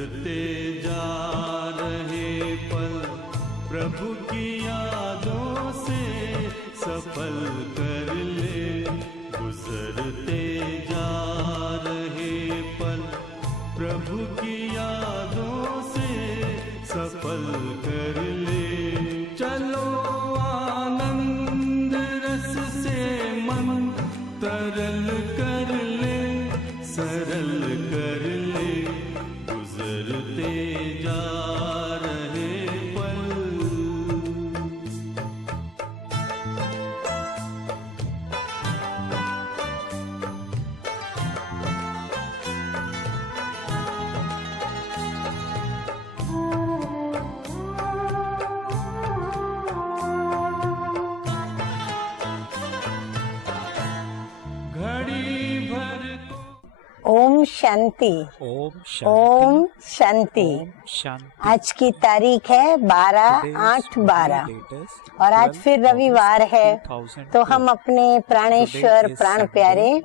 गुजरते जा रहे पल प्रभु की यादों से सफल कर ले। गुजरते जा रहे पल प्रभु की यादों से सफल कर ले। चलो आनंद रस से मन तरल कर ले, सरल कर ले। गुजरते जा रहे पल। घड़ी भर ओम शांति। ओम ओम शांति। शांति। आज की तारीख है 12/8/12 और आज फिर रविवार है, तो हम अपने प्राणेश्वर प्राण प्यारे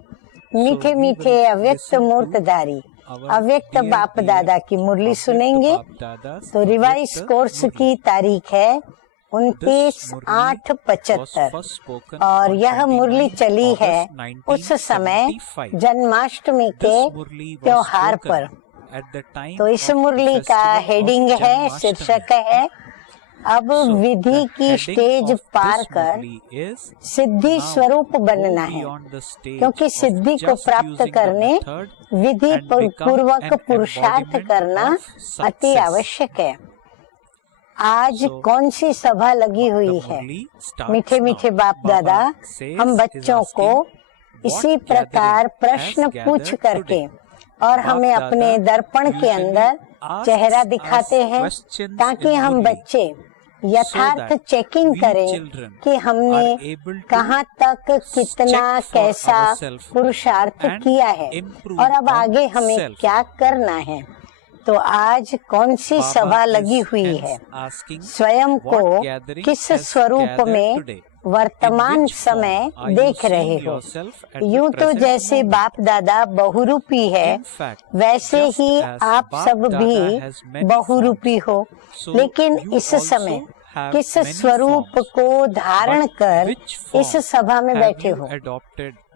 मीठे मीठे अव्यक्त मूर्तधारी अव्यक्त बाप दादा की मुरली सुनेंगे। तो रिवाइज कोर्स की तारीख है 29/8/75 और यह मुरली चली है उस समय जन्माष्टमी के त्योहार पर। तो इस मुरली का हेडिंग है, शीर्षक है, अब विधि की स्टेज पार कर सिद्धि स्वरूप बनना है, क्योंकि सिद्धि को प्राप्त करने विधि पूर्वक पुरुषार्थ करना अति आवश्यक है। आज कौन सी सभा लगी हुई है? मीठे मीठे बाप दादा हम बच्चों को इसी प्रकार प्रश्न पूछ करके और हमें अपने दर्पण के अंदर चेहरा दिखाते हैं, ताकि हम बच्चे यथार्थ चेकिंग करें कि हमने कहाँ तक कितना कैसा पुरुषार्थ किया है और अब आगे हमें क्या करना है। तो आज कौन सी सभा लगी हुई है? स्वयं को किस स्वरूप में वर्तमान समय देख रहे हो? यूं तो जैसे बाप दादा बहुरूपी है, वैसे ही आप सब भी बहुरूपी हो, लेकिन इस समय किस स्वरूप को धारण कर इस सभा में बैठे हो?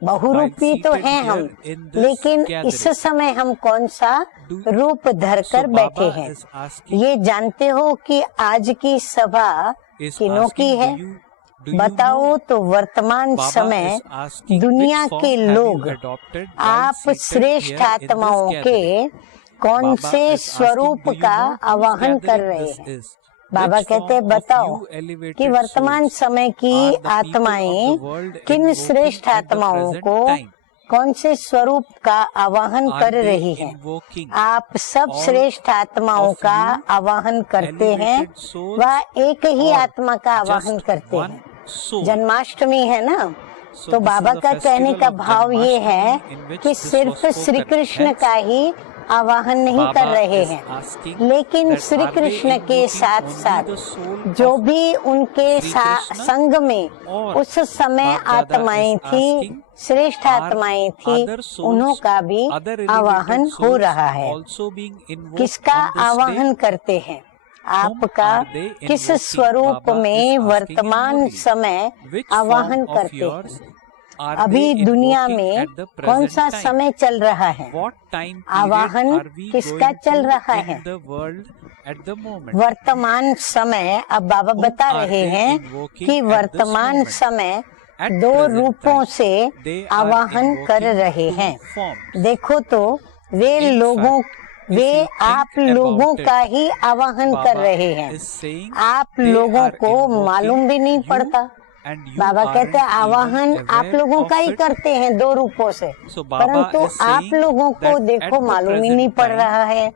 बहुरूपी तो हैं हम, लेकिन इस समय हम कौन सा रूप धरकर बैठे हैं? ये जानते हो कि आज की सभा किनों की है? बताओ तो वर्तमान समय दुनिया के लोग आप श्रेष्ठ आत्माओं के कौन से स्वरूप का आवाहन कर रहे हैं? बाबा कहते हैं बताओ कि वर्तमान समय की आत्माएं किन श्रेष्ठ आत्माओं को कौन से स्वरूप का आवाहन कर रही हैं? आप सब श्रेष्ठ आत्माओं का आवाहन करते हैं, वह एक ही आत्मा का आवाहन करते हैं। जन्माष्टमी है ना, तो बाबा का कहने का भाव ये है कि सिर्फ श्री कृष्ण का ही आवाहन नहीं कर रहे हैं, लेकिन श्री कृष्ण के साथ साथ जो भी उनके संग में उस समय आत्माएं थी, श्रेष्ठ आत्माएं थी, उन्हों का भी आवाहन हो रहा है। किसका आवाहन करते हैं? आपका किस स्वरूप में वर्तमान समय आवाहन करते हैं? अभी दुनिया में कौन सा समय चल रहा है? आवाहन किसका चल रहा है? वर्तमान समय। अब बाबा बता रहे हैं कि वर्तमान समय दो रूपों से आवाहन कर रहे हैं। देखो तो वे आप लोगों का ही आवाहन कर रहे हैं। आप लोगों को मालूम भी नहीं पड़ता। बाबा कहते हैं आवाहन आप लोगों का ही करते हैं दो रूपों से, परंतु आप लोगों को देखो मालूम ही नहीं पड़ रहा है।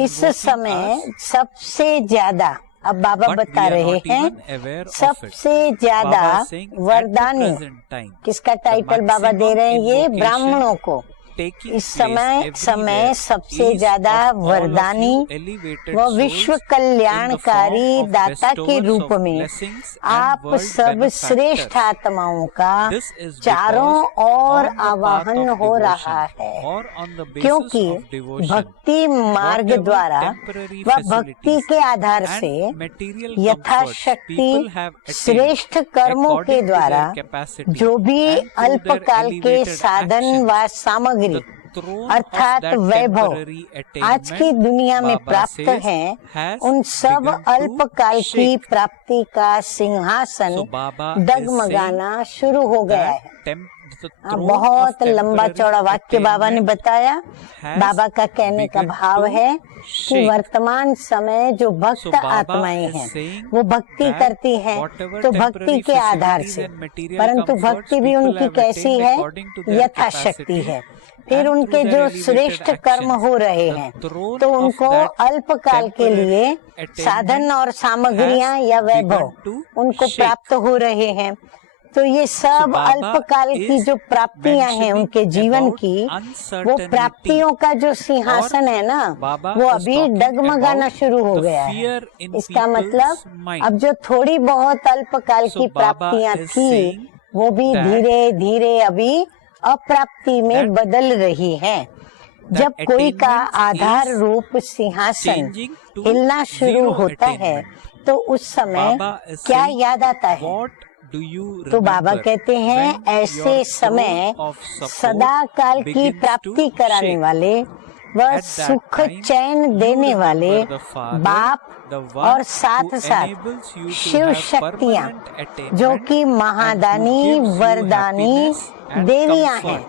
इस समय सबसे ज्यादा, अब बाबा बता रहे हैं, सबसे ज्यादा वरदानी, किसका टाइटल बाबा दे रहे हैं? ये ब्राह्मणों को। इस समय सबसे ज्यादा वरदानी व विश्व कल्याणकारी दाता के रूप में आप सब श्रेष्ठ आत्माओं का चारों ओर आवाहन हो रहा है, क्योंकि भक्ति मार्ग द्वारा व भक्ति के आधार से यथाशक्ति श्रेष्ठ कर्मों के द्वारा जो भी अल्पकाल के साधन व सामग्री अर्थात वैभव आज की दुनिया में प्राप्त हैं, उन सब अल्पकाल की प्राप्ति का सिंहासन डगमगाना शुरू हो गया है। बहुत लंबा चौड़ा वाक्य बाबा ने बताया। बाबा का कहने का भाव है कि वर्तमान समय जो भक्त आत्माएं हैं वो भक्ति करती हैं तो भक्ति के आधार से, परंतु भक्ति भी उनकी कैसी है, यथाशक्ति है। फिर उनके जो श्रेष्ठ कर्म हो रहे हैं तो उनको अल्पकाल के लिए साधन और सामग्रियां या वैभव उनको प्राप्त हो रहे हैं। तो ये सब अल्पकाल की जो प्राप्तियां हैं उनके जीवन की, वो प्राप्तियों का जो सिंहासन है ना, वो अभी डगमगाना शुरू हो गया है। इसका मतलब अब जो थोड़ी बहुत अल्पकाल की प्राप्तियां थी वो भी धीरे धीरे अभी अप्राप्ति में बदल रही है। जब कोई का आधार रूप सिंहासन हिलना शुरू होता है तो उस समय क्या याद आता है? तो बाबा कहते हैं ऐसे समय सदा काल की प्राप्ति कराने वाले व सुख चैन देने वाले बाप और साथ साथ शिव शक्तियाँ जो कि महादानी वरदानी देवियाँ हैं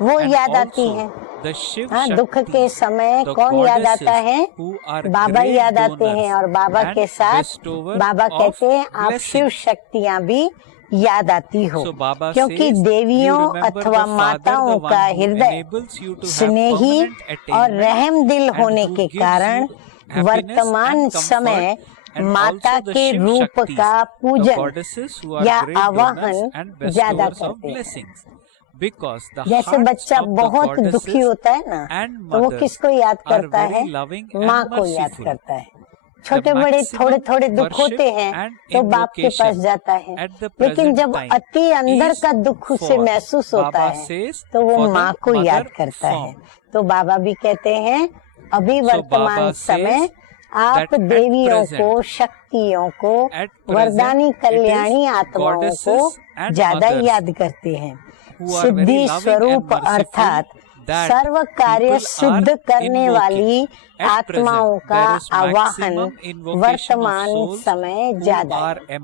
वो याद आती हैं। हाँ, दुख के समय कौन याद आता है? बाबा याद आते हैं। और बाबा के साथ बाबा कहते हैं आप शिव शक्तियाँ भी याद आती हो, क्योंकि देवियों अथवा माताओं का हृदय स्नेही और रहम दिल होने के कारण वर्तमान समय माता के रूप का पूजन या आवाहन ज्यादा करते हैं। जैसे बच्चा बहुत दुखी होता है ना तो वो किसको याद करता है? माँ को याद करता है। छोटे बड़े थोड़े थोड़े दुख होते हैं तो बाप के पास जाता है, लेकिन जब अति अंदर का दुख उसे महसूस होता है तो वो माँ को याद करता है। तो बाबा भी कहते हैं अभी वर्तमान समय आप देवियों को, शक्तियों को, वरदानी कल्याणी आत्माओं को ज्यादा याद करते हैं। सिद्धि स्वरूप अर्थात सर्व कार्य सिद्ध करने वाली आत्माओं का आवाहन वर्तमान समय ज्यादा है।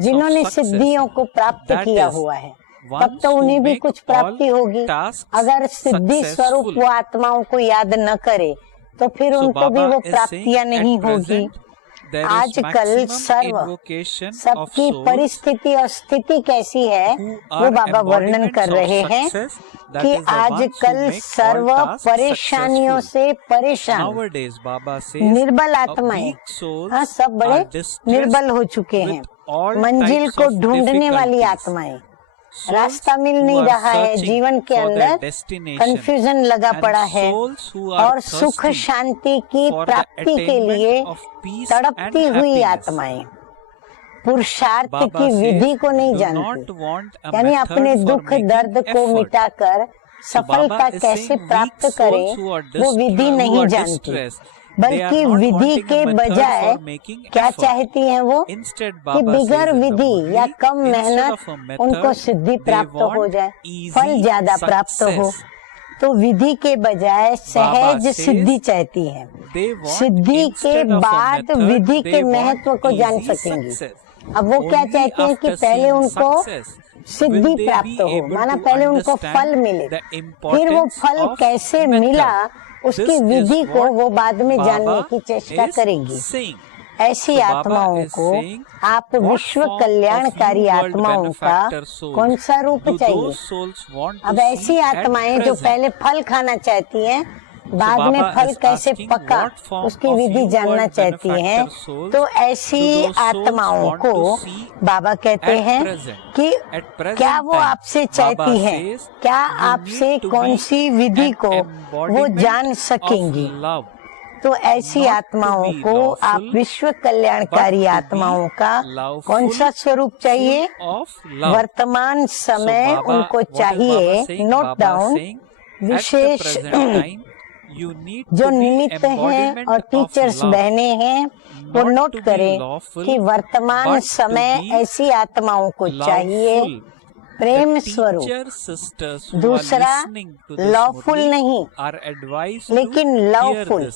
जिन्होंने सिद्धियों को प्राप्त किया हुआ है तब तो उन्हें भी कुछ प्राप्ति होगी। अगर सिद्धि स्वरूप वो आत्माओं को याद न करे तो फिर उनको भी वो प्राप्तियां नहीं होगी। आजकल सबकी परिस्थिति और स्थिति कैसी है वो बाबा वर्णन कर रहे हैं कि आजकल सर्व परेशानियों से परेशान निर्बल आत्माएं, हाँ, सब बड़े निर्बल हो चुके हैं। मंजिल को ढूंढने वाली आत्माएं, रास्ता मिल नहीं रहा है, जीवन के अंदर कंफ्यूजन लगा पड़ा है और सुख शांति की प्राप्ति के लिए तड़पती हुई आत्माएं पुरुषार्थ की विधि को नहीं जानती, यानी अपने दुख दर्द को मिटाकर सफलता कैसे प्राप्त करें वो विधि नहीं जानती, बल्कि विधि के बजाय क्या चाहती हैं वो कि बिगर विधि या कम मेहनत उनको सिद्धि प्राप्त हो जाए, फल ज्यादा प्राप्त हो। तो विधि के बजाय सहज सिद्धि चाहती है। सिद्धि के बाद विधि के महत्व को जान सकेंगी। अब वो क्या चाहते हैं कि पहले उनको सिद्धि प्राप्त हो, माना पहले उनको फल मिले, फिर वो फल कैसे मिला उसकी विधि को वो बाद में जानने की चेष्टा करेंगी। ऐसी आत्माओं को आप विश्व कल्याणकारी आत्माओं का कौन सा रूप चाहिए? अब ऐसी आत्माएं जो पहले फल खाना चाहती हैं बाद में फल कैसे पका उसकी विधि जानना चाहती हैं, तो ऐसी आत्माओं को बाबा कहते हैं कि क्या वो आपसे चाहती हैं, क्या आपसे कौन सी विधि को वो जान सकेंगी। तो ऐसी आत्माओं को आप विश्व कल्याणकारी आत्माओं का कौन सा स्वरूप चाहिए, वर्तमान समय उनको चाहिए। नोट डाउन, विशेष जो निमित्त हैं और टीचर्स बहने हैं वो नोट करें कि वर्तमान समय ऐसी आत्माओं को चाहिए प्रेम स्वरूप। दूसरा लॉफुल नहीं लेकिन लवफुल।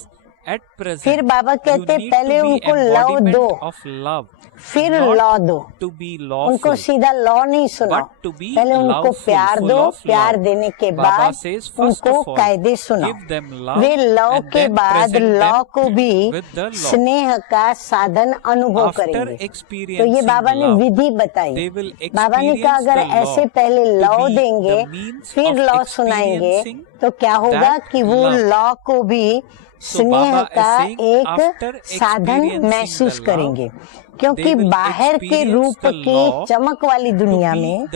फिर बाबा कहते पहले उनको लव दो फिर लॉ दो, उनको सीधा लॉ नहीं सुनाओ, पहले उनको प्यार दो, प्यार देने के बाद उनको कायदे सुनाओ। वे लॉ के बाद लॉ को भी स्नेह का साधन अनुभव करेंगे। तो ये बाबा ने विधि बताई। बाबा ने कहा अगर ऐसे पहले लॉ देंगे फिर लॉ सुनाएंगे तो क्या होगा कि वो लॉ को भी स्नेह का एक साधन महसूस करेंगे, क्योंकि बाहर के रूप की चमक वाली दुनिया में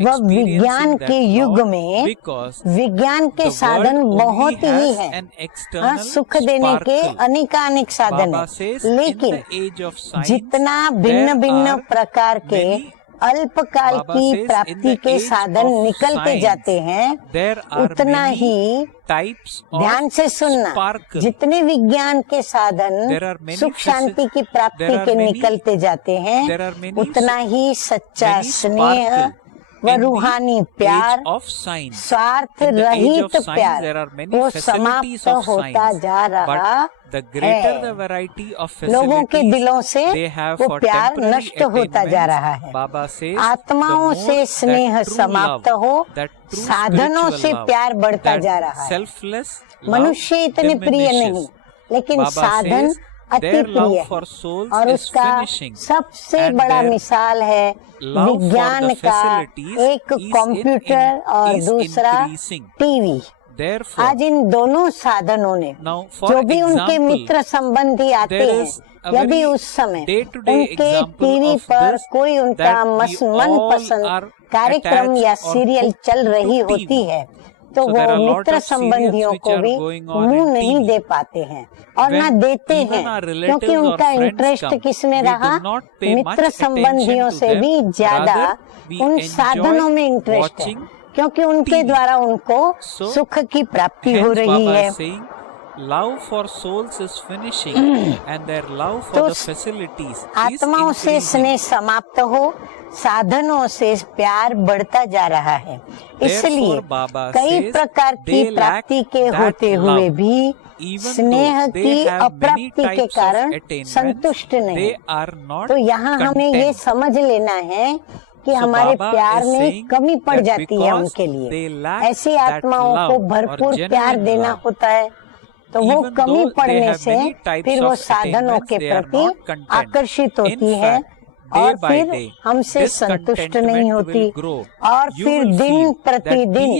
वह विज्ञान के युग में विज्ञान के साधन बहुत ही हैं। सुख देने के अनेकानेक साधन हैं, लेकिन जितना भिन्न भिन्न प्रकार के अल्पकाल की प्राप्ति के साधन निकलते जाते हैं, उतना ही ध्यान से सुनना, जितने विज्ञान के साधन सुख शांति की प्राप्ति के निकलते जाते हैं, उतना ही सच्चा स्नेह व रूहानी प्यार, स्वार्थ रहित प्यार वो समाप्त होता जा रहा है। लोगों के दिलों से वो प्यार नष्ट होता जा रहा है। आत्माओं से स्नेह समाप्त हो, साधनों से प्यार बढ़ता जा रहा है। मनुष्य इतने प्रिय नहीं, लेकिन साधन अति प्रिय है। और उसका सबसे बड़ा मिसाल है विज्ञान का, एक कंप्यूटर और दूसरा टीवी। आज इन दोनों साधनों ने जो भी उनके मित्र संबंधी आते हैं, यदि उस समय उनके टीवी पर कोई उनका मनपसंद कार्यक्रम या सीरियल चल रही होती है, तो वो मित्र संबंधियों को भी मुंह नहीं दे पाते हैं और न देते हैं, क्योंकि उनका इंटरेस्ट किसमें रहा, मित्र संबंधियों से भी ज्यादा उन साधनों में इंटरेस्ट है, क्योंकि उनके द्वारा उनको सुख की प्राप्ति हो रही है। Love for souls is finishing and their love for the facilities आत्माओं से स्नेह समाप्त हो, साधनों से प्यार बढ़ता जा रहा है। इसलिए कई प्रकार की प्राप्ति के होते हुए भी स्नेह की अप्राप्ति के कारण संतुष्ट नहीं। तो यहाँ हमें ये समझ लेना है कि हमारे प्यार में कमी पड़ जाती है उनके लिए। ऐसी आत्माओं को भरपूर प्यार देना होता है, तो वो कमी पड़ने से फिर वो साधनों के प्रति आकर्षित होती है और फिर हमसे संतुष्ट नहीं होती, और फिर दिन प्रतिदिन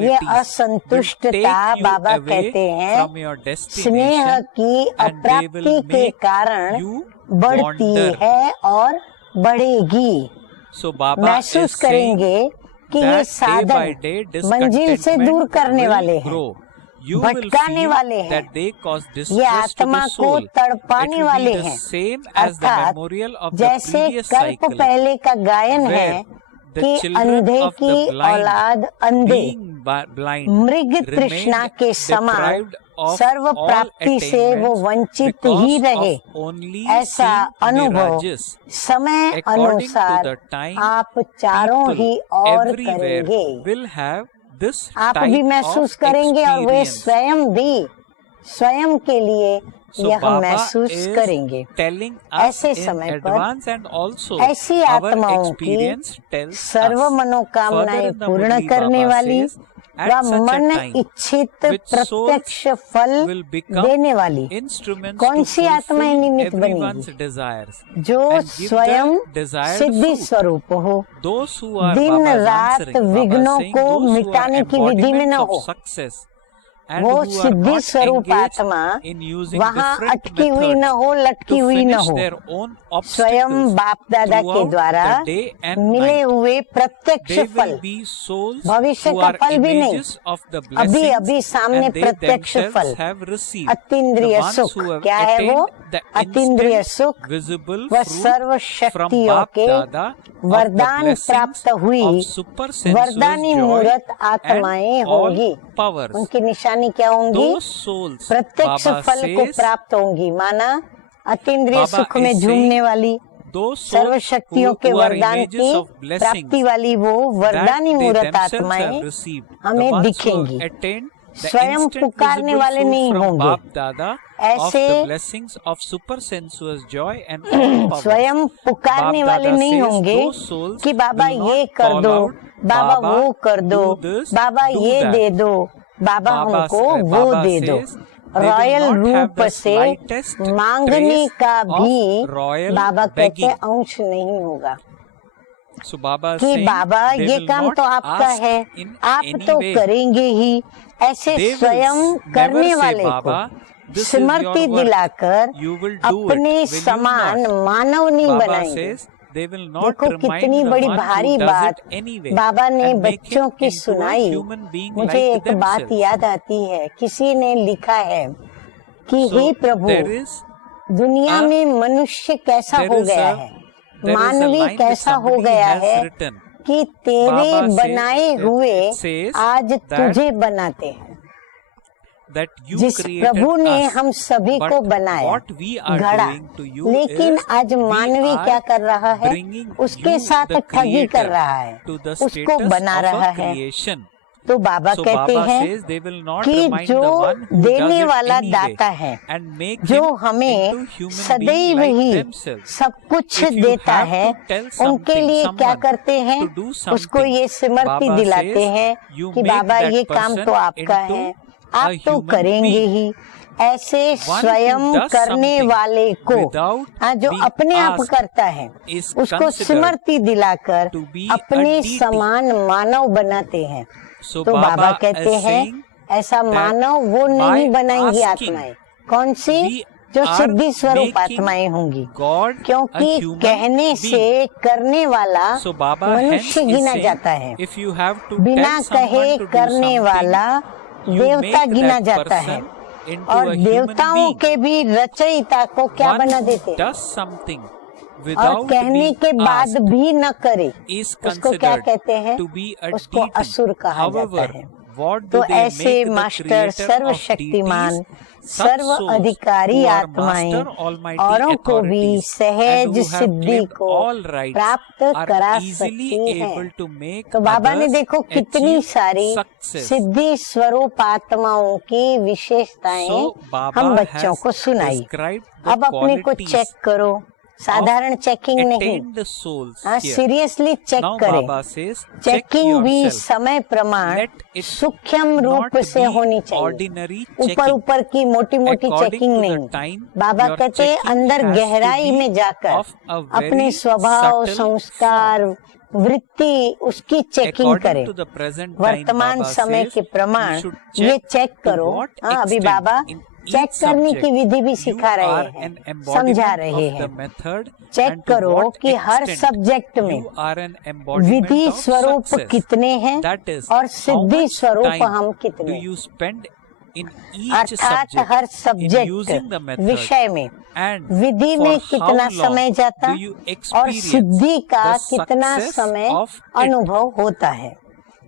ये असंतुष्टता बाबा कहते हैं स्नेह की अप्राप्ति के कारण बढ़ती है और बढ़ेगी। महसूस करेंगे कि ये साधन मंजिल से दूर करने वाले हैं, भटकाने वाले हैं, ये आत्मा को तड़पाने वाले हैं। अर्थात जैसे कल्प पहले का गायन है कि अंधे की औलाद अंधे मृग तृष्णा के समान सर्व प्राप्ति से वो वंचित ही रहे, ऐसा अनुभव समय अनुसार आप चारों ही और करेंगे। आप भी महसूस करेंगे और वे स्वयं भी स्वयं के लिए यह महसूस करेंगे। ऐसे समय पर ऐसी आत्माओं की सर्व मनोकामनाएं पूर्ण करने वाली व मन इच्छित प्रत्यक्ष फल देने वाली कौन सी आत्माएं निमित्त बनेगी, जो स्वयं सिद्धि स्वरूप हो, दिन रात विघ्नों को मिटाने की विधि में न हो, and वो who are सिद्धि not स्वरूप engaged आत्मा in using वहाँ different अटकी हुई न हो, methods लटकी to हुई न finish हो, their own स्वयं obstacles बाप दादा के throughout द्वारा the day and मिले night. हुए प्रत्यक्ष They फल, will be souls भविष्य who का are फल भी नहीं, images of the अभी blessings अभी सामने and they प्रत्यक्ष themselves फल, have received. अतीन्द्रिय The ones सुख, who have क्या है वो? attained the अतीन्द्रिय instant सुख visible व fruit सर्व from शक्तियों Bap के Dada of the वरदान blessings प्राप्त हुई of super sensuous वरदानी joy मूर्त आत्माएं and all होंगी। powers. उनकी निशानी क्या होंगी? Those souls, प्रत्यक्ष Baba फल को says, प्राप्त होंगी, माना अतीन्द्रिय Baba सुख में is झूमने saying, वाली, those सर्व souls शक्तियों के who are वरदान images की of blessings प्राप्ति वाली वो that वरदानी they मूर्त themselves have आत्माएं received. The हमें ones who दिखेंगी। have attained the स्वयं instant पुकारने visible वाले fruit नहीं from होंगे, Bap Dada of ऐसे the blessings of super sensuous joy and all powers. स्वयं पुकारने Bap वाले Dada नहीं says होंगे those souls कि बाबा will ये not कर call दो, out, बाबा वो कर दो, do this, बाबा do ये that. दे दो, बाबा हमको वो Baba दे दो। says they will royal not have रूप the से slightest मांगने trace का of भी royal बाबा कहते begging. अंश नहीं होगा So Baba is कि saying बाबा they ये will काम not तो आपका ask है, in आप any तो way. करेंगे ही, ऐसे They will स्वयं never करने say, वाले Baba, को this is Smriti your work. दिलाकर You will do it. अपने Will you समान not? मानव नहीं Baba बनाएंगे। says they will not देखो remind कितनी the बड़ी one भारी who does बात it anyway बाबा ने and make बच्चों him की into a सुनाई। human being मुझे like एक बात themselves. याद आती है, किसी ने लिखा है कि So hey Prabhu, there is दुनिया में मनुष्य कैसा there हो is गया a- है, there is a मानवी line that कैसा हो somebody गया has है written. कि तेरे Baba says- बनाए हुए it says आज that तुझे बनाते हैं। that you जिस created प्रभु ने us, हम सभी but को बनाया, what we are गढ़ा, doing to you लेकिन is आज we मानवी are क्या कर रहा है? bringing उसके you, साथ the ठगी कर creator, रहा है, to the उसको status बना of रहा a है। creation. तो बाबा So कहते Baba हैं says they will not कि remind जो the one who देने does it वाला anyway दाता है, and make जो him हमें into human सदैव being like ही themselves. सब कुछ If you देता have है, to tell उनके something, लिए क्या someone करते हैं? to do something, उसको ये स्मृति Baba दिलाते says, हैं you कि make बाबा that ये काम person तो आपका into है, a आप तो human करेंगे being. ही। ऐसे One स्वयं who does करने something वाले को without जो being अपने आप asked करता है, is उसको considered स्मृति दिलाकर to be अपने a deity. समान मानव बनाते हैं। So तो बाबा Baba कहते is हैं saying ऐसा that मानव वो नहीं by बनाएंगी asking, आत्माएं। कौन सी? we जो are सिद्धि स्वरूप making आत्माएं होंगी, God a क्योंकि human कहने being. से करने वाला So Baba मनुष्य hence is गिना saying, जाता है, if you have to बिना tell someone कहे to do करने something, वाला you देवता make गिना that जाता है। person into और a human देवताओं being. के भी रचयिता को क्या One बना who देते हैं? does something और without कहने being के बाद asked भी न करे, is उसको क्या considered कहते हैं? to be a उसको deity. असुर कहा However, जाता है। what तो do they ऐसे make the master creator of सर्वशक्तिमान, deities? Such सर्व souls अधिकारी who are आत्माएं master almighty औरों को भी authorities सहज and who have Siddhi claimed को all rights प्राप्त are करा easily सकती able हैं। to make तो बाबा ने others देखो कितनी achieve सारी success. सिद्धि स्वरूप आत्माओं की विशेषताएं So Baba हम बच्चों has को सुनाई। described the अब अपने को qualities चेक करो, साधारण चेकिंग नहीं, attained souls हाँ here. सीरियसली चेक Now करें। Baba says, check चेकिंग भी yourself. समय प्रमाण Let it सूक्ष्म रूप not से be होनी चाहिए, ordinary ऊपर checking. ऊपर की मोटी मोटी According चेकिंग to the नहीं। time, बाबा your कहते हैं checking अंदर has to गहराई be में जाकर of a very अपने स्वभाव, subtle संस्कार, वृत्ति उसकी चेकिंग According करें। to the present time, वर्तमान Baba समय says, के you प्रमाण should ये check चेक to करो। what हाँ अभी extent बाबा in चेक each करने की subject विधि भी you सिखा रहे are हैं, an समझा embodiment रहे of the हैं। method चेक and to करो what कि हर extent सब्जेक्ट में you are an embodiment Vidhi of स्वरूप success. कितने हैं That is, और how सिद्धि much स्वरूप time हम do कितने, you spend in each अर्थात subject her in using subject the method विषय में and विधि for में how कितना long समय जाता do you और experience सिद्धि का the कितना success समय of it? अनुभव होता है।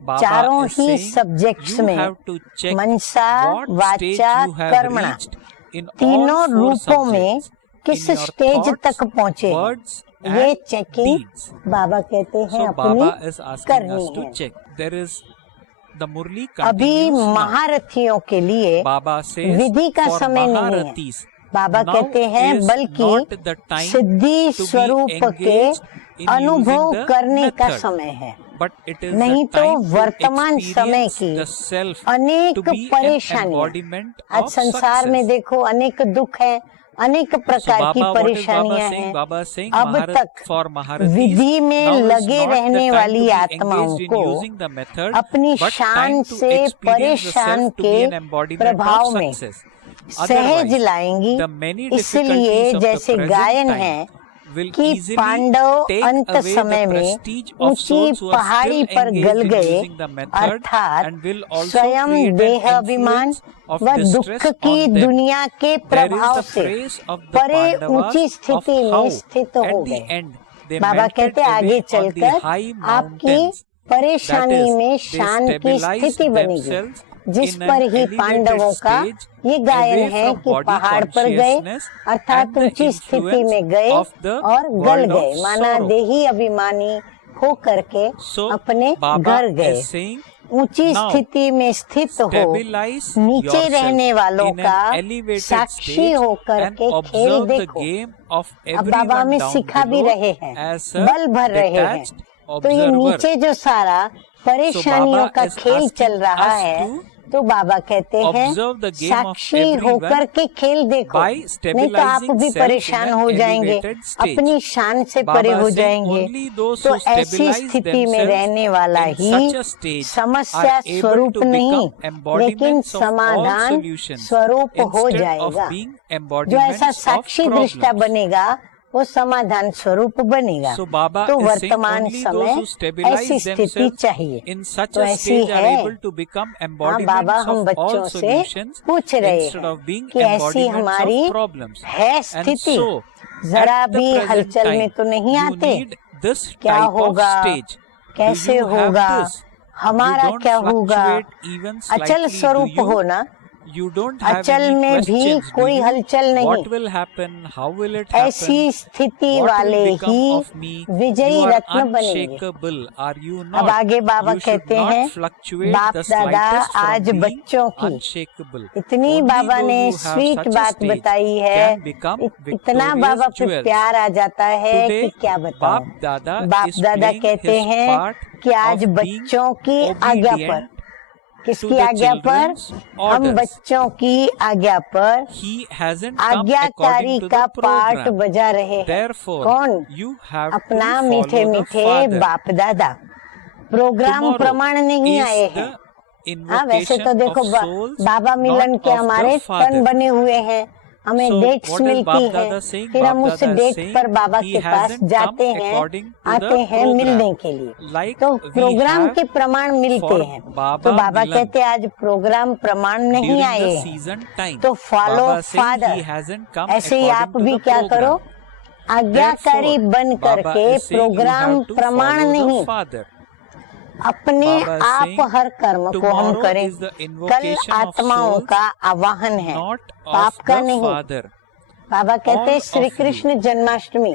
Baba चारों is he saying subjects you में have to check Mansa, what stage वाचा, you have कर्मणा reached in तीनों all four रूपों में subjects, किस in your स्टेज thoughts, तक पहुँचे हैं। words ये and चेकिंग deeds. बाबा कहते हैं So अपनी Baba is asking करनी us to है। check. There is the Murli अभी continues now. महारथियों के लिए Baba says विधि का for समय नहीं है। Maharathis, बाबा now कहते हैं is बल्कि not the time Siddhi to be स्वरूप के engaged in अनुभव using the करने का method, समय है, but it is नहीं the तो time to वर्तमान समय experience की the self, अनेक to be an परेशानियां। embodiment आज of संसार में success. देखो अनेक दुख है, अनेक प्रकार की परेशानियां हैं। अब तक विधि में लगे रहने वाली आत्माओं को अपनी शान से परेशान के प्रभाव में सहज लाएंगी। इसलिए जैसे गायन है कि पांडव अंत समय में ऊंची पहाड़ी पर गल गए, अर्थात स्वयं देह अभिमान व दुख की दुनिया के प्रभाव से परे ऊंची स्थिति में स्थित हो गए। बाबा कहते आगे चलकर आपकी परेशानी में शान की स्थिति बनेगी, जिस पर ही पांडवों का ये गायन है कि पहाड़ पर गए, अर्थात ऊंची स्थिति में गए और गल गए, माना देही अभिमानी हो करके अपने घर गए। ऊंची स्थिति में स्थित हो नीचे रहने वालों का साक्षी होकर के खेल देखो। अब बाबा हमें सिखा भी रहे हैं, बल भर रहे हैं। तो ये नीचे जो सारा परेशानियों का खेल चल रहा है, तो बाबा कहते हैं साक्षी होकर के खेल देखो, नहीं तो आप भी परेशान हो जाएंगे, अपनी शान से परे हो जाएंगे। तो ऐसी स्थिति में रहने वाला ही समस्या स्वरूप नहीं, लेकिन समाधान स्वरूप हो जाएगा। जो ऐसा साक्षी दृष्टा बनेगा वो समाधान स्वरूप बनेगा। तो वर्तमान समय ऐसी स्थिति चाहिए, तो ऐसी है। हाँ बाबा हम बच्चों से पूछ रहे हैं कि ऐसी हमारी है स्थिति, जरा भी हलचल में तो नहीं आते, क्या होगा, कैसे होगा, हमारा क्या होगा। अचल स्वरूप होना, अचल में भी कोई हलचल नहीं, ऐसी स्थिति वाले ही विजयी रत्न बनेंगे। अब आगे बाबा कहते हैं बाप दादा आज बच्चों की इतनी बाबा ने स्वीट बात बताई है, इतना बाबा पे प्यार आ जाता है कि क्या बताएं। बाप दादा कहते हैं कि आज बच्चों की आज्ञा पर, किसकी आज्ञा पर, हम बच्चों की आज्ञा पर आज्ञाकारी का पाठ बजा रहे हैं। कौन? अपना मीठे मीठे बाप दादा। प्रोग्राम प्रमाण नहीं आए हैं। हाँ वैसे तो देखो बाबा मिलन के हमारे टन बने हुए हैं, हमें डेट्स मिलती हैं, फिर हम उस डेट पर बाबा के पास जाते हैं, आते हैं मिलने के लिए। तो प्रोग्राम के प्रमाण मिलते हैं। तो बाबा कहते हैं आज प्रोग्राम प्रमाण नहीं आए हैं, तो फॉलो फादर। ऐसे ही आप भी क्या करो, आज्ञाकारी बन करके प्रोग्राम प्रमाण नहीं, अपने आप हर कर्म को हम करें। कल आत्माओं का आवाहन है, पाप का नहीं। बाबा कहते हैं श्री कृष्ण जन्माष्टमी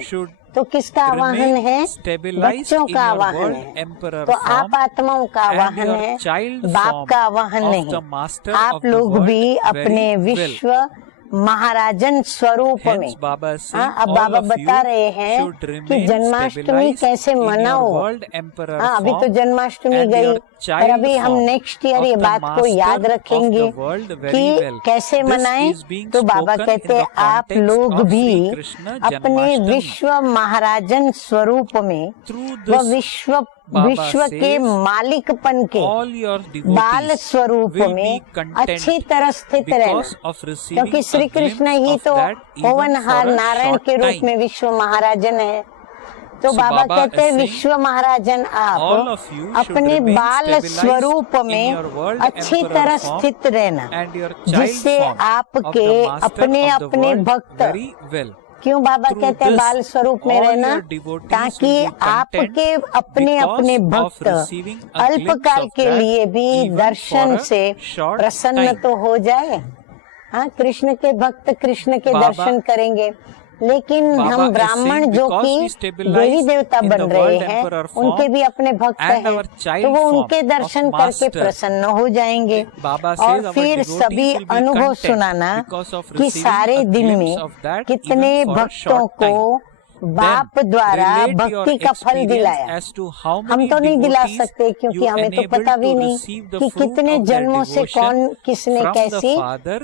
तो किसका आवाहन है? बच्चों का आवाहन है। तो आप आत्माओं का आवाहन है, बाप का आवाहन नहीं। आप लोग भी अपने विश्व महाराजन स्वरूप में। अब बाबा बता रहे हैं कि जन्माष्टमी कैसे मनाओ। अभी तो जन्माष्टमी गई, पर अभी हम नेक्स्ट ईयर ये बात को याद रखेंगे कि कैसे मनाएं। तो बाबा कहते हैं आप लोग भी अपने विश्व महाराजन स्वरूप में व विश्व के मालिकपन के बाल स्वरूप में अच्छी तरह स्थित रहना, क्योंकि श्री कृष्ण ही तो होवनहार नारायण के रूप में विश्व महाराजन है। तो बाबा कहते हैं विश्व महाराजन आप अपने बाल स्वरूप में अच्छी तरह स्थित रहना, जिससे आपके अपने अपने भक्त, क्यों बाबा कहते हैं बाल स्वरूप में रहना, ताकि आपके अपने अपने भक्त अल्पकाल के लिए भी दर्शन से प्रसन्न तो हो जाए। हाँ कृष्ण के भक्त कृष्ण के दर्शन करेंगे, लेकिन हम ब्राह्मण जो कि देवी देवता बन रहे हैं उनके भी अपने भक्त हैं, तो वो उनके दर्शन करके प्रसन्न हो जाएंगे। और फिर सभी अनुभव सुनाना कि सारे दिन में कितने भक्तों को बाप द्वारा भक्ति का फल दिलाया। हम तो नहीं दिला सकते, क्योंकि हमें तो पता भी नहीं कि कितने जन्मों से कौन किसने कैसी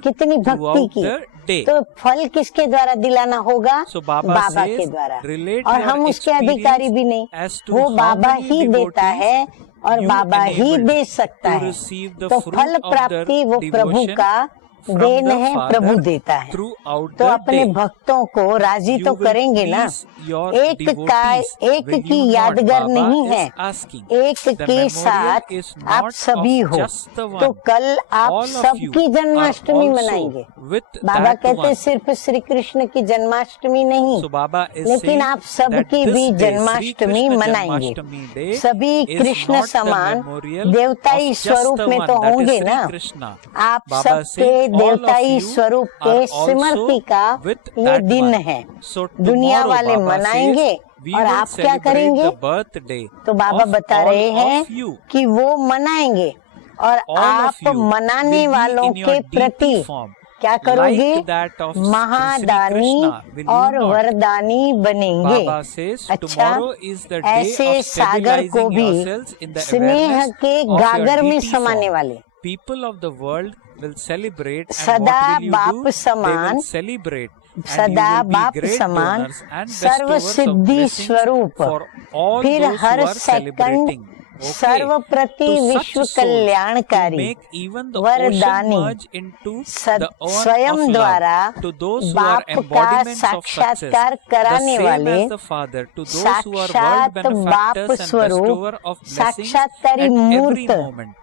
कितनी भक्ति की। day. तो फल किसके द्वारा दिलाना होगा? So Baba बाबा says, के द्वारा, relate और your हम उसके अधिकारी भी नहीं, as to वो how बाबा many ही देता devotees है और you बाबा ही enabled दे सकता to है। receive the तो fruit फल of प्राप्ति their वो प्रभु devotion का from देन the है, Father प्रभु देता है। throughout तो the अपने day. भक्तों को राजी You तो will करेंगे ना। please your एक का devotees, एक will की you not? यादगार Baba नहीं is है, asking. एक The के memorial साथ is आप not सभी of हो। just the one. तो कल आप All of सबकी you जन्माष्टमी are मनाएंगे। also with बाबा that कहते one. सिर्फ श्री कृष्ण की जन्माष्टमी नहीं, So Baba is लेकिन saying आप that सबकी this भी day, Sri जन्माष्टमी Krishna मनाएंगे। Janmashtami day सभी is कृष्ण not the समान memorial देवताई of just स्वरूप the में one, तो that is होंगे Sri ना। Krishna. आप Baba सबके saying all of देवताई you स्वरूप के are also स्मृति का with ये that दिन one. है। So दुनिया tomorrow वाले Baba मनाएंगे says, we और will आप क्या celebrate करेंगे? the birthday तो बाबा of बता all रहे हैं of you. कि वो मनाएंगे और All of आप you मनाने will be वालों in your के deity प्रति form, क्या करोगे? like that of Sri Mahadani Krishna, will you और not? वरदानी बनेंगे। Baba says अच्छा, tomorrow is the day ऐसे of सागर को stabilizing भी yourselves in the स्नेह awareness के of your गागर में deity समाने form. वाले People of the world will celebrate, and सदा what will you बाप do? They समान, will celebrate, and सदा you will be बाप great समान, donors and सर्व bestowers of सिद्धि blessings स्वरूप, for all फिर those who हर are सेकंड celebrating. सर्व प्रति To such विश्व souls, कल्याणकारी, to make even the ocean वरदानी, merge into the urn स्वयं of द्वारा love. To those who are बाप का embodiments of success, साक्षात्कार the कराने same वाले, as the Father, to those who are world साक्षात बाप benefactors and स्वरूप, bestower of blessings साक्षात्कारी at every मूर्त, moment.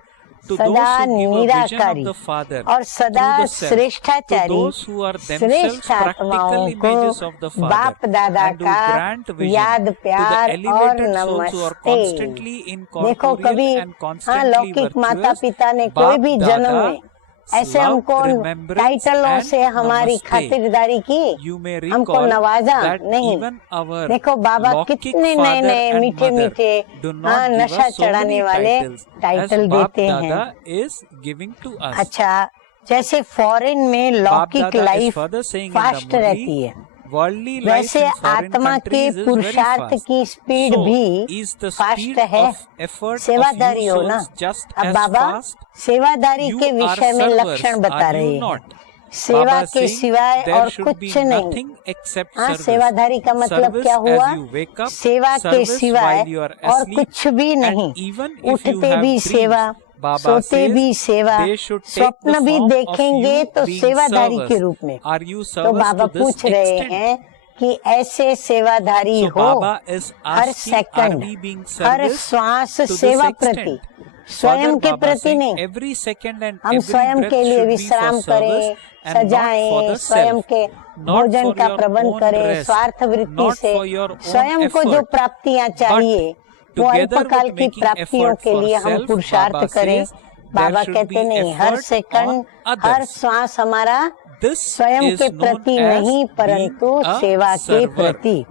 To सदा those who give a vision Nirankari of the Father और सदा through the self, to श्रेष्ठाचारी, those who are themselves श्रेष्ठ practical आत्माओं images of the को Father, बाप दादा and to का grant vision याद to the प्यार और elevated souls who are नमस्ते। constantly देखो कभी incorporeal and constantly लौकिक माता virtuous. पिता ने कोई भी बाप जन्म दादा में ऐसे हमको remembrance टाइटलों and से हमारी namaste. खातिरदारी की, You may हमको recall नवाजा that नहीं। even our देखो बाबा लौकिक कितने नए father नए and मीठे mother मीठे do not give नशा us so चढ़ाने many वाले titles as टाइटल Bap देते हैं। Dada is giving to us. अच्छा, जैसे फॉरेन में Bap लौकिक Dada is life further saying in fast the रहती Murli, है, worldly life वैसे in foreign आत्मा के countries is very पुरुषार्थ fast. की स्पीड So भी is the फास्ट speed है। of effort of सेवादारी you हो ना। souls just अब as बाबा fast? सेवादारी You के are विषय में servers, लक्षण बता are रहे you हैं। not? सेवा Baba के saying सिवाय there और should कुछ be नहीं। nothing except हाँ, service. सेवादारी का मतलब Service क्या हुआ? as you wake up, सेवा के service सिवाय while you are और asleep, कुछ भी and नहीं। even if you उठते have भी dreams, सेवा, Baba सोते says भी सेवा, they should take स्वप्न the भी form of देखेंगे you तो being सेवादारी servers. के रूप में। Are you तो servers बाबा to this पूछ रहे extent? हैं कि ऐसे सेवादारी So हो, Baba is her asking, are second, we being her service श्वास to this सेवा extent? प्रति, स्वयं Further, के Baba प्रति saying नहीं। every second and हम every स्वयं breath के लिए should be विश्राम for service करें, and not for सजाएं, the स्वयं self, के not भोजन for का your प्रबंध own करें, rest, स्वार्थ वृत्ति not से for your own स्वयं को जो effort, प्राप्तियां चाहिए वो together अल्पकाल with की making प्राप्तियों effort के for लिए हम self, पुरुषार्थ Baba करें। says बाबा there should कहते be नहीं, हर effort second, on her others. श्वास हमारा This स्वयं is के known प्रति as नहीं being परंतु a सेवा के server. प्रति,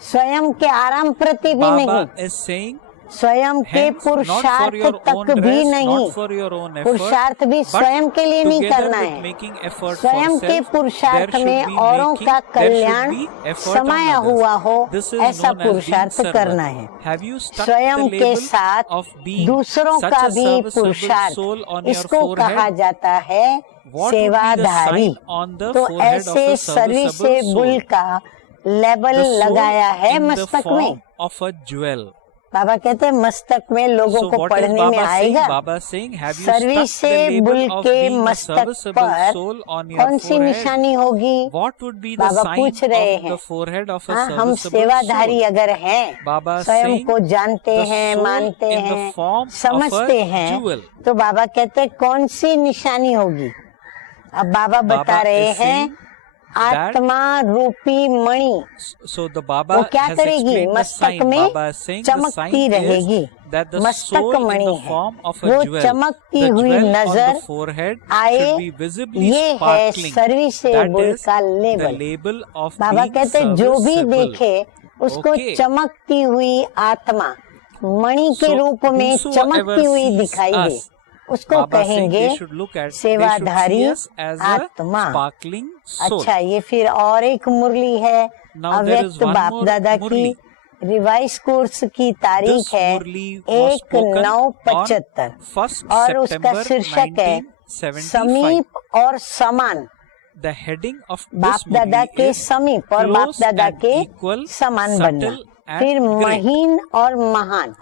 स्वयं के आराम प्रति भी Baba नहीं, is saying स्वयं के hence not for पुरुषार्थ your तक own भी rest, नहीं। not for your own effort, पुरुषार्थ भी but स्वयं के लिए नहीं together करना with है। making effort स्वयं for के self, पुरुषार्थ there should में be औरों making- का there should Kalyan be effort on समाया others. हुआ हो, This is ऐसा known as being पुरुषार्थ server. करना है। Have you stuck स्वयं the के label साथ of being दूसरों such का a भी serviceable पुरुषार्थ, soul on your इसको forehead? कहा जाता है What would be the सेवाधारी। sign on the तो forehead of ऐसे a सर्विसेबल serviceable soul? का लेबल The soul लगाया है in the मस्तक में। form of a jewel. बाबा कहते हैं मस्तक में लोगों So को what is पढ़ने में Baba saying? आएगा। Baba saying, have you stuck the serviceable label of के being a मस्तक serviceable पर soul on your कौन सी forehead? निशानी होगी? What would be the Baba sign पूछ रहे of हैं। the forehead of a हाँ, हम serviceable सेवाधारी soul? अगर हैं, Baba स्वयं saying को जानते the हैं, soul मानते in the हैं, form of समझते a हैं, jewel. तो बाबा कहते हैं कौन सी निशानी होगी? अब बाबा बता Baba रहे is हैं saying that- आत्मा रूपी मणि So the Baba वो क्या has करेगी? explained the मस्तक sign. में Baba is saying the चमकती sign रहेगी। is that the मस्तक soul in मणि the है, form of वो a jewel, चमकती the हुई jewel on नजर the forehead आए, should be visibly ये है sparkling. सर्विसेबल That is का the label. label of Baba being कहते हैं जो भी serviceable. देखे उसको Okay. चमकती हुई आत्मा मणि के So रूप में whosoever चमकती हुई sees दिखाई दे, us, उसको Baba saying कहेंगे they should look at, they should सेवाधारी see us as a आत्मा। sparkling soul. अच्छा, ये फिर और एक मुरली है Now there is अव्यक्त one बाप more दादा की मुरली. रिवाइज कोर्स की तारीख This है Murli was spoken 1975 on 1st और उसका September शीर्षक है 1975. समीप और समान the heading of बाप this दादा murli के is समीप और बाप close दादा and के equal, समान बनना, subtle and फिर great. महीन और महान।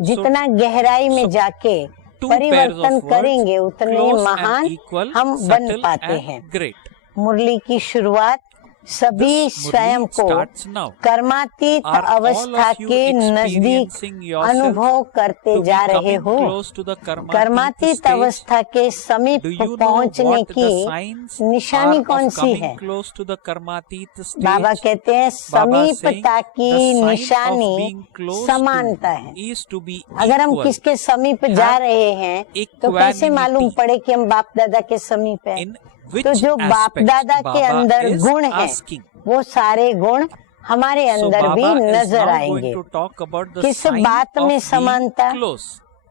जितना गहराई में जाके Two pairs परिवर्तन of words, करेंगे उतने close and महान equal, हम बन subtle पाते and हैं। great. मुरली की शुरुआत सभी This स्वयं murli को starts now. कर्मातीत Are all अवस्था of you के नजदीक experiencing yourself अनुभव करते to be जा रहे coming हो। close to the karmatit कर्मातीत stage? अवस्था के समीप Do you know पहुंचने what the की signs निशानी are कौन of सी coming है? close to the karmatit stage? बाबा कहते हैं Baba saying समीपता की the sign of निशानी being close समानता है। to is to be अगर हम equal. किसके समीप जा Have रहे हैं तो कैसे equanimity. मालूम पड़े कि हम बाप दादा के समीप हैं? In which तो जो बाप aspect दादा के Baba अंदर is गुण हैं asking? वो सारे गुण हमारे So अंदर भी Baba is नजर now आएंगे। going to talk about the किस sign बात of में being समानता? close.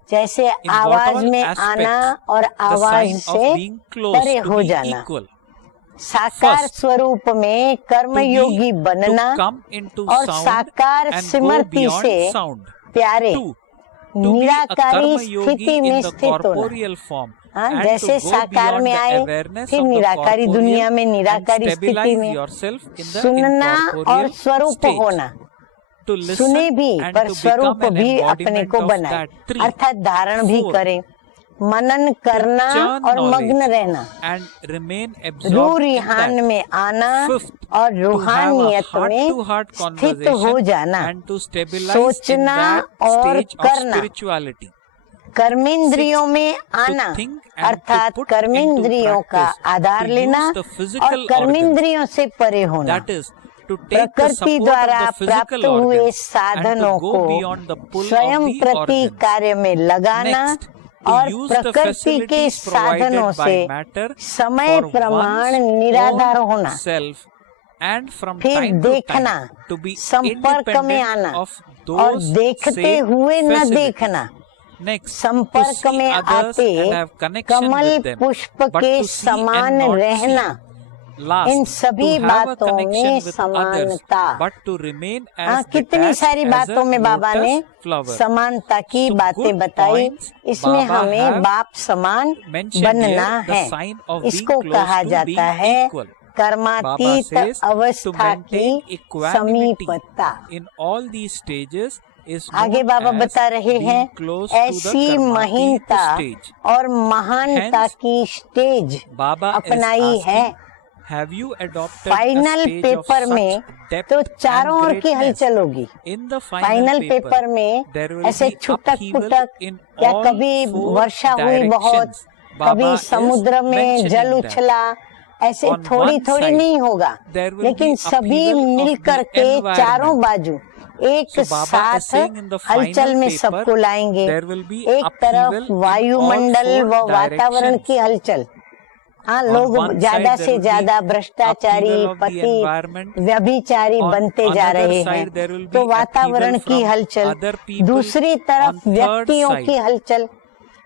जैसे In आवाज whatever में aspects, आना और The आवाज sign से of being close परे to हो be जाना। equal. साकार First, स्वरूप में कर्मयोगी बनना to come into और sound साकार and go सिमरती beyond से sound. प्यारे Two, to be a Nirankari karma स्थिति yogi में in the स्थित होना। corporeal form हाँ, and जैसे to go साकार beyond में the आए awareness फिर of the निराकारी corporeal दुनिया में and निराकारी स्थिति stabilize में yourself in the सुनना और incorporeal स्वरूप stage. होना। To listen सुने भी and पर to स्वरूप become an भी अपने embodiment को of बनाए, that three. अर्थात धारण भी Four, करें, मनन करना churn और knowledge मग्न रहना, and remain रूह absorbed in रिहान that. में आना Fifth, और to have a रूहानियत में heart-to-heart स्थित हो conversation जाना, and to stabilize in सोचना that और stage of करना, spirituality. कर्मेंद्रियों में आना think and अर्थात to put कर्मेंद्रियों into का practice, आधार to लेना use the physical और कर्मेंद्रियों से परे होना। That is, to take the प्रकृति support of द्वारा the प्राप्त physical हुए organs and साधनों to go को beyond the pull स्वयं of the प्रति organs. कार्य में लगाना Next, to और use the प्रकृति के facilities provided साधनों by से matter समय for प्रमाण one's निराधार own होना। self and from फिर time to देखना, time to be संपर्क में independent आना of और those देखते same हुए न facilities. देखना। Next, to संपर्क see में others आते and have connection Kamal with them, पुष्प but के to see and समान not रहना। see. Last, इन सभी to have a बातों connection में with समानता। others, but to remain हाँ, as कितनी detached सारी as बातों a में बाबा ने lotus flower. समानता की So बातें good बताई। points इसमें Baba हमें have बाप समान mentioned बनना here the है। sign of इसको being close कहा to जाता being है equal. कर्मातीत Baba says to अवस्था की maintain equanimity समीपता। in all these stages is आगे known बाबा as बता रहे being हैं close to the ऐसी karmatit महीनता stage. और महानता Hence, की स्टेज Baba is अपनाई है। asking, have you adopted final a stage of paper such में depth तो and चारों ओर की greatness? हलचल होगी। In the फाइनल पेपर में there will ऐसे be छुटक upheaval पुटक in या all कभी four वर्षा हुई बहुत, directions. Baba कभी is समुद्र में mentioning जल that. उछला, ऐसे On थोड़ी one थोड़ी side, नहीं होगा, there will लेकिन be सभी upheaval of मिलकर the के environment. चारों बाजू एक So Baba is साथ saying in the final हलचल में paper, सबको लाएंगे। there will be एक तरफ upheaval in वायुमंडल all व four वातावरण directions. की हलचल। हाँ, On लोग one ज्यादा side, there से will be ज्यादा भ्रष्टाचारी, upheaval of the पति, environment. व्यभिचारी On बनते जा another रहे side, हैं, there will तो be वातावरण upheaval की from हलचल। other people. दूसरी तरफ On third व्यक्तियों side, की हलचल,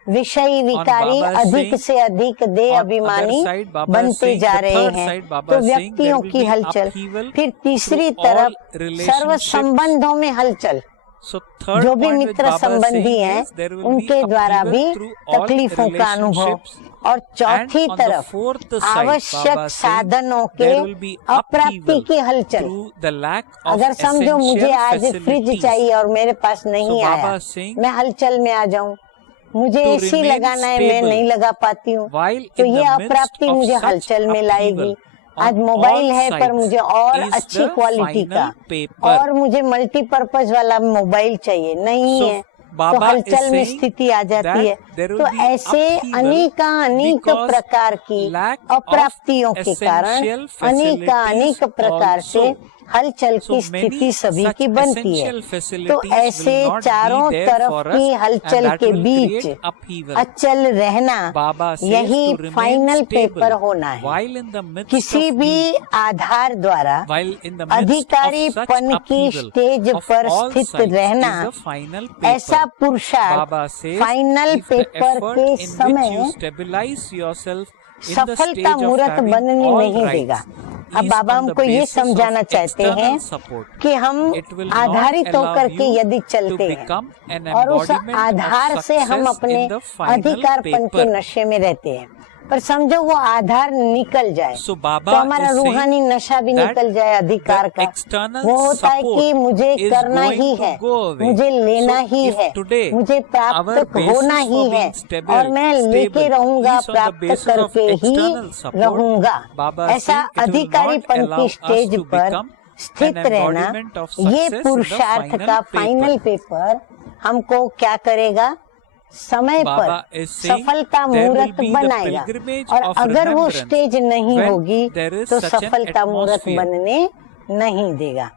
विषयी विकारी Baba अधिक saying, से अधिक देह on अभिमानी other side, Baba बनते saying, जा the रहे third हैं, side, Baba तो saying, व्यक्तियों there will की be हलचल। upheaval फिर तीसरी through तरफ all सर्व relationships. संबंधों में हलचल। So third जो भी point which Mitra Baba is संबंधी saying हैं is there will उनके be द्वारा upheaval भी through all तकलीफों का अनुभव। relationships. और चौथी And on the तरफ fourth side, आवश्यक Baba saying साधनों के there will be अप्राप्ति upheaval की हलचल। through the lack of अगर समझो मुझे essential आज फ्रिज facilities. चाहिए और मेरे पास नहीं So आया, Baba saying, मैं हलचल में आ जाऊं, मुझे to एसी remain लगाना है, मैं stable नहीं लगा पाती हूँ, while तो in ये the midst अप्राप्ति of मुझे such हलचल में लाएगी। upheaval आज on मोबाइल all है पर sides मुझे और is अच्छी the क्वालिटी का final paper. और मुझे मल्टीपर्पज वाला मोबाइल चाहिए, नहीं So है, तो Baba is हलचल में saying स्थिति आ जाती है। that there will तो be ऐसे अनेक because प्रकार की lack of अप्राप्तियों के कारण essential अनेक facilities प्रकार से also. हलचल So की स्थिति many सभी such की बनती है। essential तो facilities ऐसे will not चारों be there तरफ for की us हलचल and that के will बीच create upheaval. अचल रहना, Baba says यही to remain final stable paper होना है। while in the midst किसी of भी being, आधार द्वारा while in the midst of अधिकारीपन such की upheaval स्टेज of पर all स्थित sides रहना, is the final paper. ऐसा पुरुषार्थ Baba says final if the paper effort के in which समय you stabilize yourself in the सफलता stage of मूर्त having बनने all नहीं rights देगा। अब is बाबा on the हमको ये basis समझाना of चाहते external हैं support. कि हम It will not आधारित allow होकर के you यदि to चलते हैं become an और उस embodiment of आधार से हम success अपने in the final अधिकारपन के paper. नशे में रहते हैं, पर समझो वो आधार निकल जाए So Baba तो हमारा is saying रूहानी नशा भी that निकल जाए अधिकार the का। external वो होता है कि support मुझे is करना going ही to है, go away. मुझे लेना So ही if है, today मुझे our प्राप्त basis होना for ही है being stable, और मैं लेके stable रहूंगा, is on the प्राप्त basis of करके ही external support, रहूंगा। Baba ऐसा saying it will अधिकारीपन not allow की us स्टेज to पर become स्थित an रहना, embodiment of ये success in the पुरुषार्थ final का paper. फाइनल पेपर हमको क्या करेगा, समय Baba पर is saying सफलता there will मूर्त be the बनाएगा। pilgrimage और of अगर वो remembrance स्टेज नहीं when होगी there is तो such an सफलता मूर्त atmosphere. बनने नहीं देगा।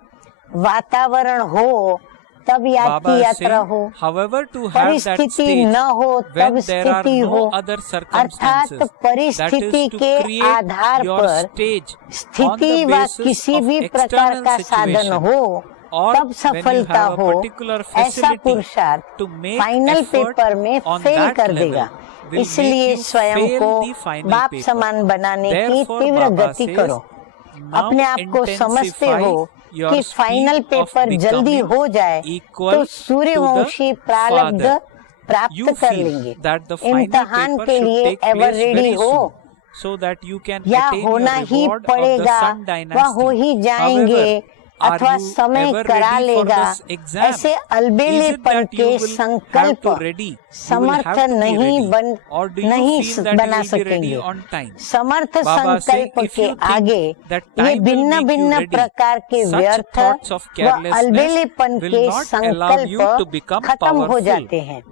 वातावरण हो तब याद Baba की is यात्रा saying, हो, however, to have that परिस्थिति stage न हो when तब there are स्थिति हो, no other अर्थात circumstances, that परिस्थिति is to के create आधार your पर stage on स्थिति the व basis किसी of भी प्रकार external का साधन situation, हो or तब when you सफलता have a हो, particular ऐसा facility पुरुषार्थ to make final effort paper में on फेल that कर level देगा। will इसलिए make you स्वयं fail को the final बाप paper. समान बनाने की Therefore, तीव्र Baba गति says, करो। now अपने आप को समझते intensify हो your कि फाइनल speed of पेपर जल्दी becoming हो जाए equal तो सूर्यवंशी to the प्रारब्ध Father. प्राप्त You कर feel लेंगे। that the final इम्तिहान paper के should लिए take ever place ready very हो, soon, so that you can या attain होना your he reward of the पड़ेगा Sun व dynasty. हो ही जाएंगे However, अथवा are you समय ever करा ready for लेगा, this exam? ऐसे Is it अलबेलेपन that you के will संकल्प have to ready? You will Samarth have to be नहीं ready. Or do you नहीं feel that बना you will be ready सकेंगे। on time? Samarth Baba is saying, संकल्प if के you think आगे that ये time will भिन्न make you भिन्न ready, प्रकार के such व्यर्थ thoughts of व carelessness अलबेलेपन will के not allow you to संकल्प become खत्म हो powerful. जाते हैं।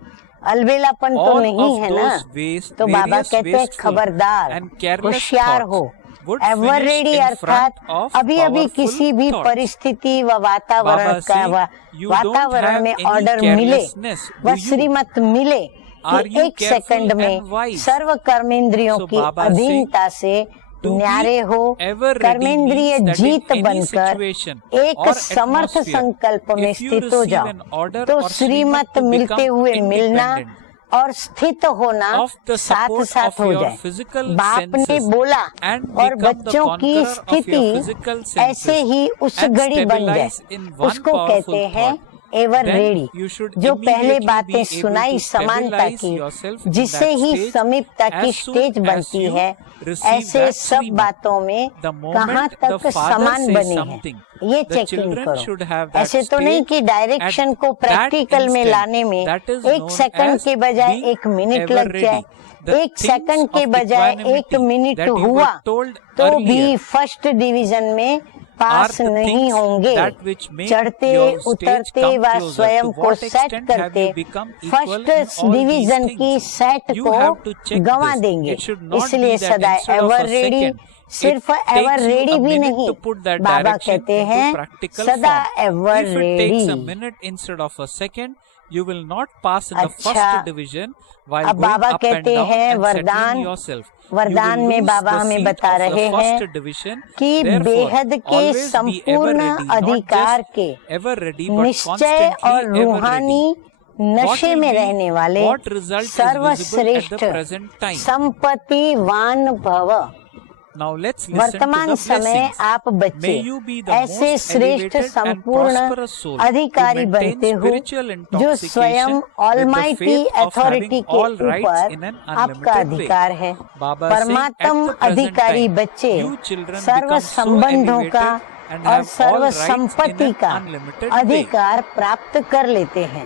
अलबेलापन तो All नहीं of है ना, those तो बाबा various कहते हैं wasteful खबरदार, and careless होशियार thoughts हो। would ever finish ready in अर्थात front of अभी अभी powerful किसी भी thoughts. परिस्थिति व वातावरण Baba का saying, you don't वातावरण have में any ऑर्डर मिले carelessness, व do you? श्रीमत मिले Are कि you एक careful सेकंड में and wise? सर्व कर्मेंद्रियों So की Baba is saying, अधीनता से to be न्यारे हो, ever ready कर्मेंद्रिय means that in Jeet any बनकर situation एक or समर्थ atmosphere, संकल्प में if you स्थित हो receive जाओ an order तो or श्रीमत श्रीमत to मिलते become हुए मिलना independent और स्थित होना of the साथ support साथ of हो your जाए। physical बाप ने senses बोला and और become the बच्चों की conqueror of your स्थिति physical ऐसे senses ही उस and घड़ी बन जाए, stabilize in one उसको powerful कहते हैं thought. Ever Then ready. you should जो पहले immediately बातें be able सुनाई to समानता stabilize की, yourself in जिससे that ही stage समीपता की as soon स्टेज as बनती you है। receive ऐसे that सब श्रीमत. बातों में The moment कहाँ the तक father समान says बनी है, something, ये the चेकिंग children should करो। have that ऐसे तो नहीं stage कि डायरेक्शन at को that प्रैक्टिकल में instant. लाने में That is एक known सेकंड as के बजाय being एक मिनट ever लग जाए, ready. The एक things सेकंड के of बजाय एक equanimity मिनट that you हुआ were told तो earlier भी फर्स्ट डिवीजन में are पास the नहीं things होंगे। that which make चढ़ते your stage उतरते come व closer. स्वयं To को what सेट extent have करके you become equal in first all these division की things? सेट You को have to check गंवा this. देंगे। It should not इसलिए be that सदा instead of ever a ready, second, सिर्फ it ever takes you ready a भी minute नहीं, to put that Baba direction कहते into हैं practical सदा form. Ever If it takes a ready. minute instead of a second, you will not pass in the अच्छा, first division while अब going Baba up and कहते down हैं and वरदान, settling yourself. वरदान में बाबा हमें बता रहे हैं कि बेहद के संपूर्ण अधिकार के निश्चय और रूहानी नशे में रहने वाले सर्वश्रेष्ठ संपत्तिवान भव। वर्तमान समय आप बच्चे ऐसे श्रेष्ठ संपूर्ण अधिकारी बनते हो जो स्वयं ऑलमाइटी अथॉरिटी के ऊपर आपका अधिकार है। परमात्म अधिकारी बच्चे सर्व संबंधों का और सर्व संपत्ति का अधिकार प्राप्त कर लेते हैं।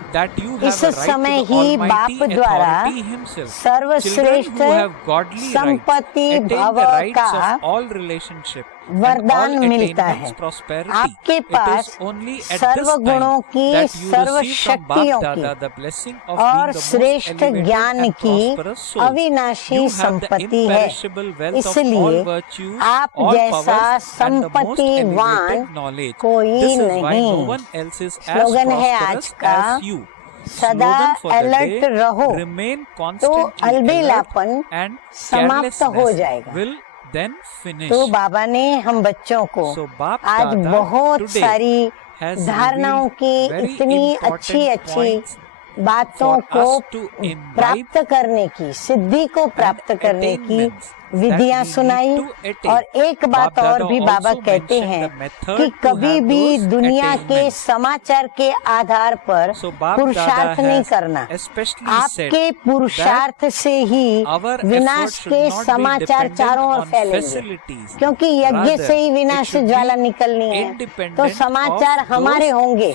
इस समय ही बाप द्वारा सर्वश्रेष्ठ संपत्ति भव का वरदान मिलता है। आपके पास सर्व गुणों की, सर्व शक्तियों की और श्रेष्ठ ज्ञान की अविनाशी संपत्ति है। इसलिए आप जैसा संपत्तिवान कोई नहीं। स्लोगन है आज का, सदा अलर्ट रहो तो अलबेलापन समाप्त हो जाएगा। तो बाबा ने हम बच्चों को आज बहुत सारी धारणाओं की, इतनी अच्छी अच्छी बातों को प्राप्त करने की, सिद्धि को प्राप्त करने की विधियां सुनाई। और एक बात और भी बाबा कहते हैं कि कभी भी दुनिया के समाचार के आधार पर पुरुषार्थ नहीं करना। आपके पुरुषार्थ से ही विनाश के समाचार चारों ओर फैलेंगे, क्योंकि यज्ञ से ही विनाश ज्वाला निकलनी है। तो समाचार हमारे होंगे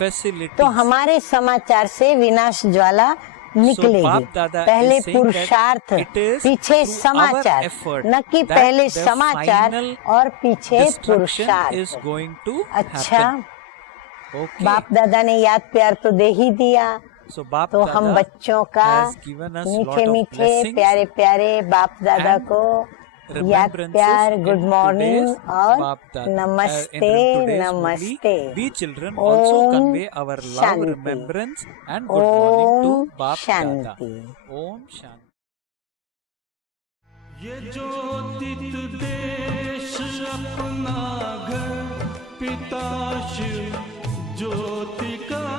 तो हमारे समाचार से विनाश ज्वाला निकलेगी। पहले पुरुषार्थ पीछे समाचार, न कि पहले समाचार और पीछे पुरुषार्थ। अच्छा, बाप दादा ने याद प्यार तो दे ही दिया, तो हम बच्चों का मीठे मीठे प्यारे प्यारे बाप दादा को याद प्यार, गुड मॉर्निंग और नमस्ते नमस्ते। ओम शांति। ओम शांति। ये ज्योतित देश अपना घर, पिता शिव ज्योति का